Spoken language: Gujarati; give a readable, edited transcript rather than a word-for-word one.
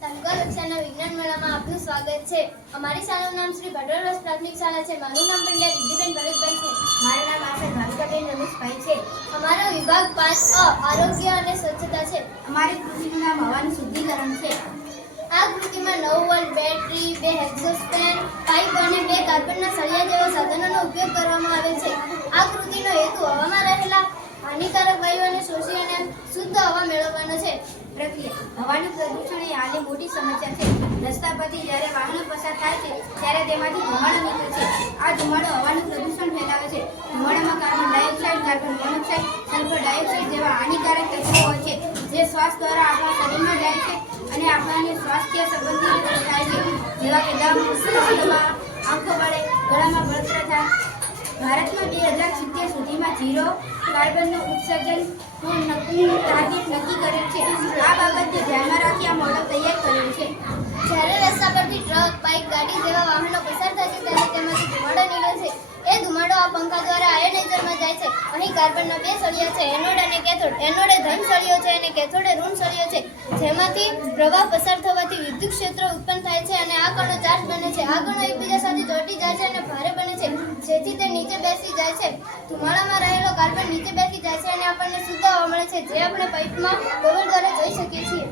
તાલુકા કક્ષાના વિજ્ઞાન મેળામાં આપનું સ્વાગત છે। અમારી શાળાનું નામ શ્રી ભટોરવાસ પ્રાથમિક શાળા છે। મારું નામ પંડ્યા રિદ્ધિબેન ભરતભાઈ છે। મારું નામ આશા ભાવિકાબેન રમેશભાઈ છે। અમારો વિભાગ 5A આરોગ્ય અને સ્વચ્છતા છે। અમારી કૃતિનું નામ હવાનું શુદ્ધિકરણ છે। આ કૃતિમાં 9 volt battery, 2 exhaust fan, pipe અને 2 કાર્બનના સળિયા જેવા સાધનોનો ઉપયોગ કરવામાં આવે છે। આ કૃતિનો હેતુ હવામાં રહેલા હાનિકારક વાયુઓને શોષી અને શુદ્ધ હવા મેળવવાનો છે। પ્રક્રિયા હવાનું પ્રદૂષણ એ હાલની મોટી સમસ્યા છે। રસ્તા પરથી જ્યારે વાહનો પસાર થાય છે ત્યારે તેમાંથી ધુમાડો નીકળે છે। આ ધુમાડો હવાનું પ્રદૂષણ ફેલાવે છે। ધુમાડામાં carbon dioxide, carbon monoxide, sulphur dioxide જેવા હાનિકારક તત્વો હોય છે, જે શ્વાસ દ્વારા આપણા શરીરમાં જાય છે અને આપણને સ્વાસ્થ્ય સંબંધિત રોગ થાય છે, જેવા કે દમ, દમા, આંખો વળે, ગળામાં બળતરા થાય। ભારતમાં 2070 સુધીમાં 0 કાર્બનનું ઉત્સર્જનનું ટાર્ગેટ નક્કી કરેલ છે। આ બાબતને ધ્યાનમાં રાખી આ મોડલ તૈયાર કરેલ છે। જ્યારે રસ્તા પરથી ટ્રક, બાઇક, ગાડી જેવા વાહનો પસાર થાય છે ત્યારે તેમાંથી ધુમાડો નીકળે છે। એ ધુમાડો આ પંખા દ્વારા આયોનાઇઝરમાં જાય છે। અહીં કાર્બનના 2 સળિયા છે, એનોડ અને કેથોડ। એનોડ એ ધન સળિયો છે અને કેથોડ એ ઋણ સળિયો છે, જેમાંથી પ્રવાહ પસાર થવાથી વિદ્યુત ક્ષેત્ર ઉત્પન્ન થાય છે અને આ કણો ચાર્જ બને છે। આ કણો એકબીજા સાથે ચોંટી જાય છે અને ભારે બને છે, જેથી તે નીચે બેસી જાય છે। ધુમાડામાં રહેલો કાર્બન નીચે બેસી જાય છે અને આપણને શુદ્ધ હવા મળે છે, જે આપણે પાઇપમાં બબલ દ્વારા જોઈ શકીએ છીએ।